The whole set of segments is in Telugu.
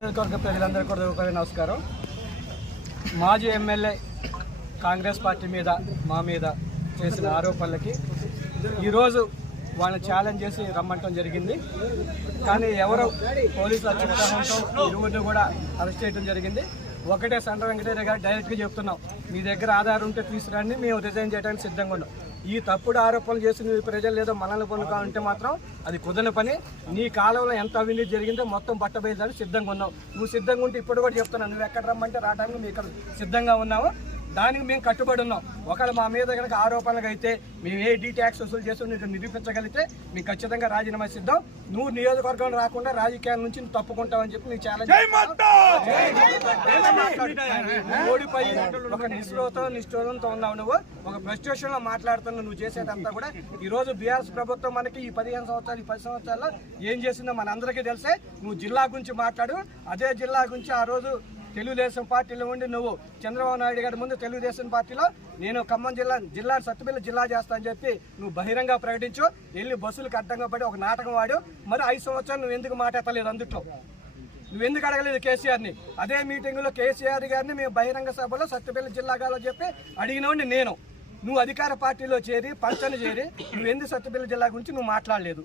ప్రజలందరికీ కూడా నమస్కారం. మాజీ ఎమ్మెల్యే కాంగ్రెస్ పార్టీ మీద మా మీద చేసిన ఆరోపణలకి ఈరోజు వాళ్ళని ఛాలెంజ్ చేసి రమ్మంటం జరిగింది. కానీ ఎవరో పోలీసులు అత్యుత్సాహంతో ఇరువురిని కూడా అరెస్ట్ చేయడం జరిగింది. ఒకటే సండ్ర వెంకటయ్య గారు డైరెక్ట్గా చెప్తున్నాం, మీ దగ్గర ఆధారం ఉంటే తీసుకురండి, మేము రిజైన్ చేయడానికి సిద్ధంగా ఉన్నాం. ఈ తప్పుడు ఆరోపణలు చేసి ప్రజలు లేదో మనల్ని పొందుకుంటే మాత్రం అది కుదరని పని. నీ కాలంలో ఎంత అవినీతి జరిగిందో మొత్తం బట్టబయలుదానికి సిద్ధంగా ఉన్నావు. నువ్వు సిద్ధంగా ఉంటే ఇప్పుడు కూడా చెప్తున్నావు, నువ్వు ఎక్కడ రమ్మంటే రావడానికి మేము ఇక్కడ సిద్ధంగా ఉన్నావు. దానికి మేము కట్టుబడి ఉన్నాం. ఒకవేళ మా మీద కనుక ఆరోపణలు అయితే మేము ఏ ట్యాక్స్ వసూలు చేసి నీకు నిరూపించగలిగితే మేము ఖచ్చితంగా రాజీనామా సిద్ధం. నువ్వు నియోజకవర్గం రాకుండా రాజకీయాల నుంచి నువ్వు తప్పుకుంటావని చెప్పి నీకు ఛాలెంజ్. ఓడిపోయి ఒక నిష్ఠూరంతో ఉన్నావు. నువ్వు ఒక ఫ్రస్ట్రేషన్ లో మాట్లాడుతున్నావు. నువ్వు చేసేదంతా కూడా ఈ రోజు బీఆర్ఎస్ ప్రభుత్వం మనకి ఈ 15 సంవత్సరాలు ఈ 10 సంవత్సరాల్లో ఏం చేసిందో మన అందరికీ తెలిసే. నువ్వు జిల్లా గురించి మాట్లాడు. అదే జిల్లా గురించి ఆ రోజు తెలుగుదేశం పార్టీలో ఉండి నువ్వు చంద్రబాబు నాయుడు గారి ముందు తెలుగుదేశం పార్టీలో నేను ఖమ్మం జిల్లా సత్తుపల్లి జిల్లా చేస్తా అని చెప్పి నువ్వు బహిరంగ ప్రకటించు. వెళ్ళి బస్సులకు అడ్డంగా పడి ఒక నాటకం వాడు. మరి 5 సంవత్సరాలు నువ్వు ఎందుకు మాట్లాడలేదు? అందుట్లో నువ్వెందుకు అడగలేదు కేసీఆర్ని? అదే మీటింగ్లో కేసీఆర్ గారిని మేము బహిరంగ సభలో సత్తుపల్లి జిల్లాలో చెప్పి అడిగినవాడిని నేను. నువ్వు అధికార పార్టీలో చేరి పంచని చేరి నువ్వెందుకు సత్తుపల్లి జిల్లా గురించి నువ్వు మాట్లాడలేదు?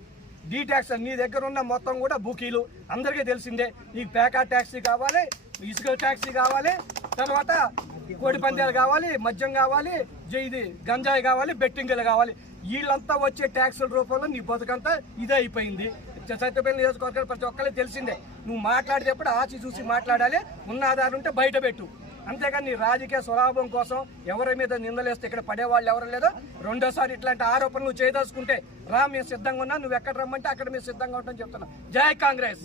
ట్యాక్స్ నీ దగ్గర ఉన్న మొత్తం కూడా బుకీలు అందరికీ తెలిసిందే. నీకు ప్యాకా ట్యాక్సీ కావాలి, ఇసుక ట్యాక్సీ కావాలి, తర్వాత కోడి పందాలు కావాలి, మద్యం కావాలి, ఇది గంజాయి కావాలి, బెట్టింగ్లు కావాలి. వీళ్ళంతా వచ్చే ట్యాక్సుల రూపంలో నీ బతుకంతా ఇదే అయిపోయింది. సత్యపల్లి నియోజకవర్గాలు ప్రతి ఒక్కరికి తెలిసిందే. నువ్వు మాట్లాడేటప్పుడు ఆచి చూసి మాట్లాడాలి. ఉన్న ఆధారం ఉంటే బయట పెట్టు. అంతేగాని నీ రాజకీయ స్వలాభం కోసం ఎవరి మీద నిందలేస్తే ఇక్కడ పడేవాళ్ళు ఎవరు లేదో. రెండోసారి ఇట్లాంటి ఆరోపణలు నువ్వు చేయదలుచుకుంటే రా, మేము సిద్ధంగా ఉన్నా. నువ్వు ఎక్కడ రమ్మంటే అక్కడ మేము సిద్ధంగా ఉంటామని చెప్తున్నా. జై కాంగ్రెస్.